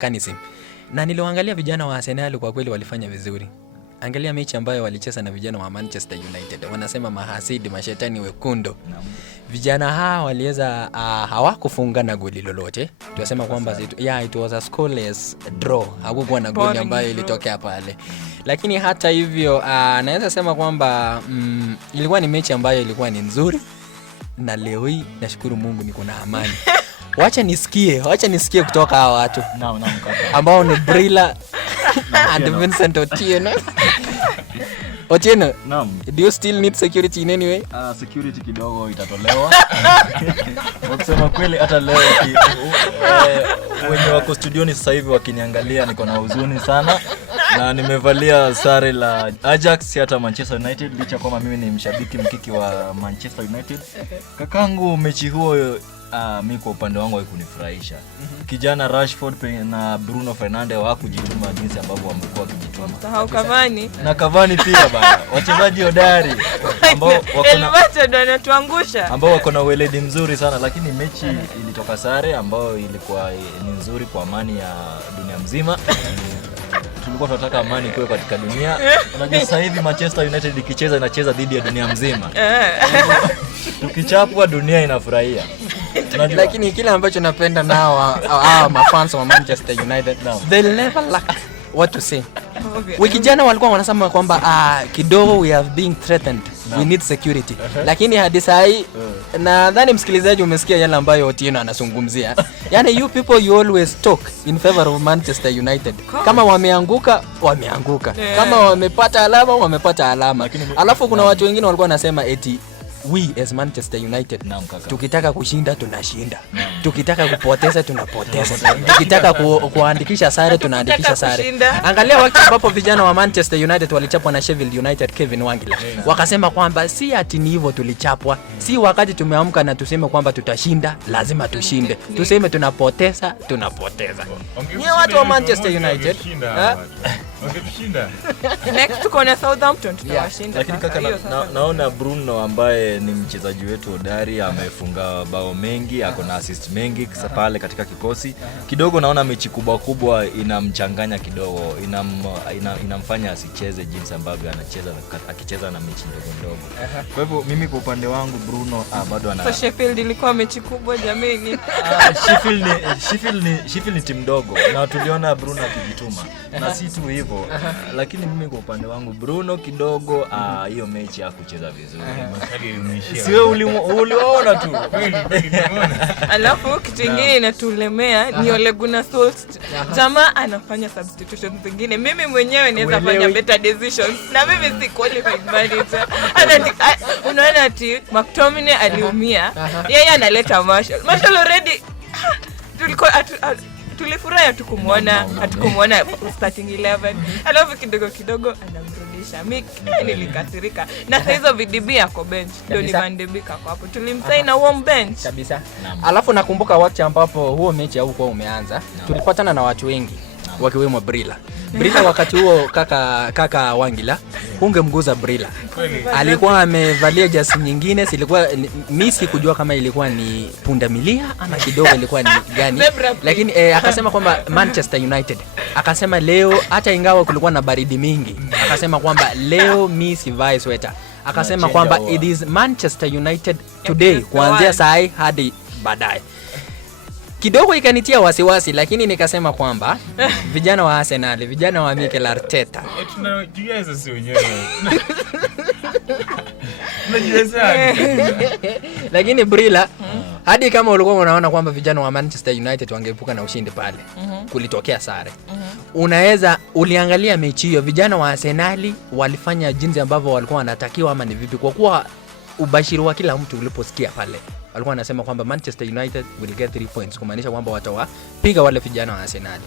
Kanism. Na niliangalia vijana wa Arsenal kwa kweli walifanya vizuri. Angalia mechi ambayo walicheza na vijana wa Manchester United. Wanasema mahasidi, mashetani wekundu. Vijana hawa waliweza hawakufunga na goli lolote. Tunasema kwamba it was a scoreless draw. Hakukuwa na goli ambayo ilitokea pale. Lakini hata hivyo naweza sema kwamba ilikuwa ni mechi ambayo ilikuwa ni nzuri. Na leo hii nashukuru Mungu niko na amani. Wacha nisikie kutoka hawa watu. Ambao ni Brilla and Vincent Otieno. Otieno, do you still need security in any way? Security kidogo itatolewa. Wakisema kweli hata leo wenye wako studioni sasa hivi wakiniangalia niko na huzuni sana. Na nimevalia sare la Ajax hata Manchester United licha kwamba mimi ni mshabiki mkiki wa Manchester United. Kakangu mechi huo mimi kwa upande wangu haikunifurahisha. Kijana Rashford na Bruno Fernandes hawakujituma jinsi ambavyo wamekuwa wakijituma. Sahau Cavani. Na Cavani pia bana. Wachezaji hodari ambao wanatuangusha. Ambao wako na weledi mzuri sana, lakini mechi ilitoka sare ambayo ilikuwa ni nzuri kwa amani ya dunia mzima. Tulikuwa tunataka amani kwa katika dunia. Unajua sasa hivi Manchester United ikicheza inacheza dhidi ya dunia mzima. Tukichapwa dunia inafurahia. Lakini kile ambacho napenda nao mafans wa Manchester United, they'll never lack what to say. Wiki jana walikuwa wanasema kwamba kidogo we have been threatened. We need security. Lakini hadi saa hii nadhani msikilizaji umesikia yale ambayo Otieno anazungumzia. Yaani you people you always talk in favor of Manchester United. Kama wameanguka. Kama wamepata alama. Alafu kuna watu wengine walikuwa wanasema eti we as Manchester United tukitaka kushinda tunashinda. Tukitaka kupoteza tunapoteza. Tukitaka kuandikisha sare tunaandikisha sare. Angalia wakati ambapo vijana wa Manchester United walichapwa na Sheffield United Kevin Wangila. Wakasema kwamba si ati ni hivyo tulichapwa. Si wakati tumeamka na tuseme kwamba tutashinda, lazima tushinde. Tuseme tunapoteza. Ni watu wa Manchester United. Wangetushinda. Next tuko na Southampton tutawashinda. Lakini kaka naona Bruno ambaye ni mchezaji wetu hodari amefunga bao mengi, ako na assist mengi pale katika kikosi. Kidogo naona mechi kubwa inamchanganya kidogo, inamfanya asicheze jinsi ambavyo anacheza akicheza na mechi ndogo. Kwa hivyo mimi kwa upande wangu Bruno bado ana Sheffield ilikuwa mechi kubwa jameni. Sheffield ni timu ndogo na tuliona Bruno akijituma. Na si tu hivyo. Lakini mimi kwa upande wangu Bruno kidogo hiyo mechi hakucheza vizuri. Sio uliona tu. Alafu kitu kingine inatulemea ni Ole Gunnar Solskjaer. Jamaa anafanya substitutions zingine. Mimi mwenyewe naweza fanya better decisions. Na mimi si qualified manager. Unaona ati McTominay aliumia. Yeye analeta Marshall already tulifurahia tukumuona starting 11. Alafu kidogo anamrudisha. Mimi nilikasirika. Na sasa hizo VDB yako bench. Ndio ni Van de Beek ako hapo. Tulimsaini na warm bench kabisa. Alafu nakumbuka wakati ambapo huo mechi haukuwa umeanza, tulipatana na watu wengi wakiwemo Brilla wakati huo kaka Wangila ungemguza Brilla. Alikuwa amevalia jasi nyingine, silikuwa mimi sikujua kama ilikuwa ni pundamilia ama kidogo ilikuwa ni gani. Lakini akasema kwamba Manchester United. Akasema leo hata ingawa kulikuwa na baridi mingi, akasema kwamba leo mimi sivai sweater. Akasema kwamba it is Manchester United today kuanzia saa hii hadi baadaye. Kidogo ikanitia wasiwasi, lakini nikasema kwamba vijana wa Arsenal, vijana wa Mikel Arteta tunajiweza si wenyewe. Tunajiweza. Lakini Brilla hadi kama ulikuwa unaona kwamba vijana wa Manchester United wangeepuka na ushindi pale, kulitokea sare. Unaweza uliangalia mechi hiyo, vijana wa Arsenal walifanya jinsi ambavyo walikuwa wanatakiwa ama ni vipi, kwa kuwa ubashiri wa kila mtu uliposikia pale walikuwa wanasema kwamba Manchester United will get 3 points, kumaanisha kwamba watawapiga wale vijana wa Arsenal.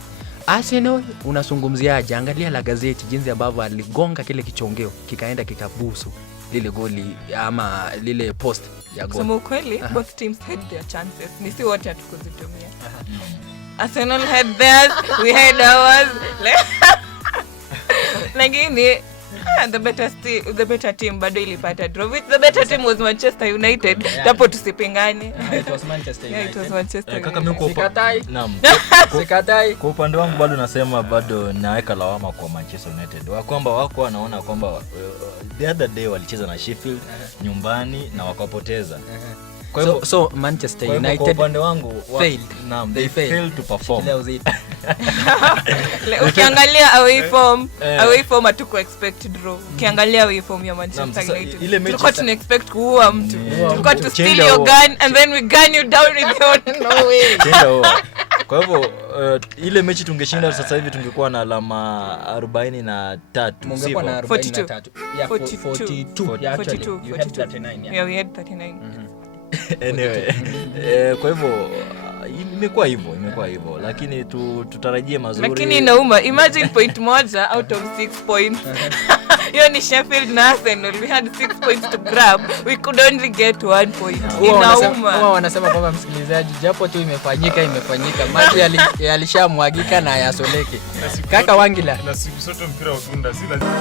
Arsenal unazungumziaje? Angalia la gazeti jinsi ambavyo aligonga kile kichongeo kikaenda kikabusu lile goli ama lile post ya goli. Sema kweli both teams had their chances. Ni si wote hatukuzitumia. Arsenal had theirs, we had ours. Lakini The better team bado ilipata draw. The better team was Manchester United. Tapo tusipingane. It was Manchester United. It was Manchester United. Kaka mimi Sikatai. naam. Sikatai. Kwa upande wangu bado nasema bado naweka lawama kwa Manchester United. Kwamba wako wanaona kwamba the other day walicheza na Sheffield nyumbani na wakapoteza. Kwa hivyo so Manchester United kwa upande wangu failed. Naam, they failed to perform. Ukiangalia away form hatuko expect draw. Ukiangalia away form ya Manchester United tulikuwa tuna expect kuua mtu. Tulikuwa to steal your gun and then we gun you down with your no way. Kwa hivyo ile mechi tungeshinda sasa hivi tungekuwa na alama 43. Mungekuwa na 43. Yeah, 42. Yeah, actually. 42. You had 39. Yeah, we had 39. Anyway, kwa hivyo imekuwa hivyo lakini tutarajie mazuri. Lakini inauma, imagine point moja out of 6 points. Hiyo ni Sheffield na Arsenal. We had 6 points to grab. We could only get 1 point. Inauma. Huwa wanasema kwamba msikilizaji, japo tu imefanyika, maji yalishamwagika na yasoleke. Kaka Wangila. Na siku sote mpira utunda si lazima